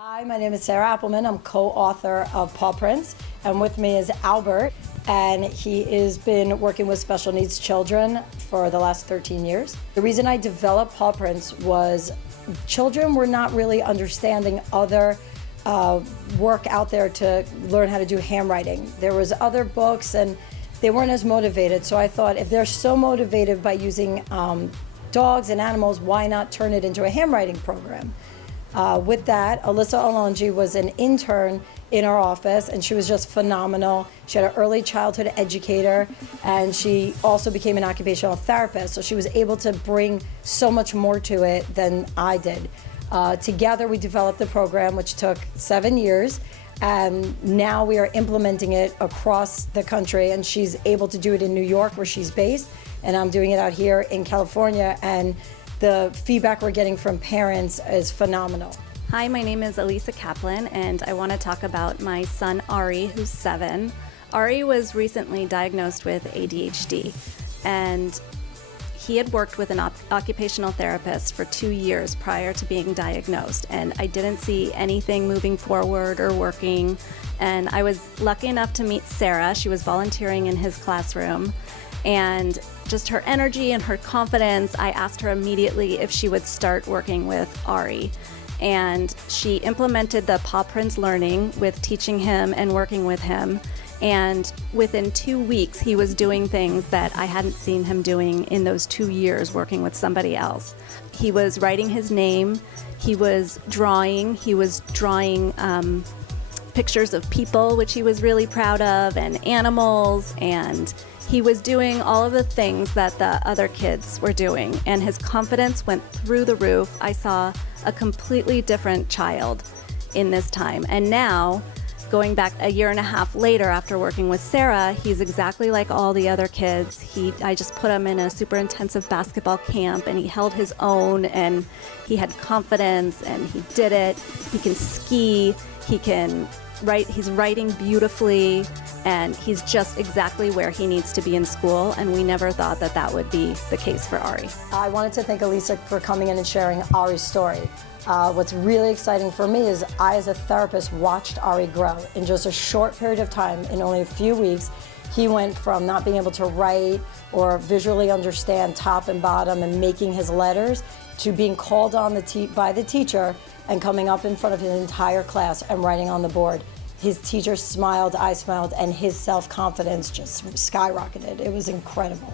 Hi, my name is Sarah Appleman. I'm co-author of Paw Prints, and with me is Albert, and he has been working with special needs children for the last 13 years. The reason I developed Paw Prints was children were not really understanding other work out there to learn how to do handwriting. There was other books and they weren't as motivated, so I thought if they're so motivated by using dogs and animals, why not turn it into a handwriting program? With that, Alysa Kaplan was an intern in our office, and she was just phenomenal. She had an early childhood educator, and she also became an occupational therapist, so she was able to bring so much more to it than I did. Together, we developed the program, which took 7 years, and now we are implementing it across the country, and she's able to do it in New York, where she's based, and I'm doing it out here in California, and the feedback we're getting from parents is phenomenal. Hi, my name is Alysa Kaplan, and I want to talk about my son Ari, who's 7. Ari was recently diagnosed with ADHD, and he had worked with an occupational therapist for 2 years prior to being diagnosed, and I didn't see anything moving forward or working. And I was lucky enough to meet Sarah. She was volunteering in his classroom, and just her energy and her confidence, I asked her immediately if she would start working with Ari. And she implemented the Paw Prints learning with teaching him and working with him. And within 2 weeks, he was doing things that I hadn't seen him doing in those 2 years working with somebody else. He was writing his name, he was drawing pictures of people, which he was really proud of, and animals, and he was doing all of the things that the other kids were doing, and his confidence went through the roof. I saw a completely different child in this time. And now, going back a year and a half later after working with Sarah, he's exactly like all the other kids. I just put him in a super intensive basketball camp, and he held his own, and he had confidence, and he did it. He can ski, he can write, he's writing beautifully, and he's just exactly where he needs to be in school, and we never thought that that would be the case for Ari. I wanted to thank Alysa for coming in and sharing Ari's story. What's really exciting for me is I, as a therapist, watched Ari grow. In just a short period of time, in only a few weeks, he went from not being able to write or visually understand top and bottom and making his letters to being called on by the teacher and coming up in front of his entire class and writing on the board. His teacher smiled, I smiled, and his self-confidence just skyrocketed. It was incredible.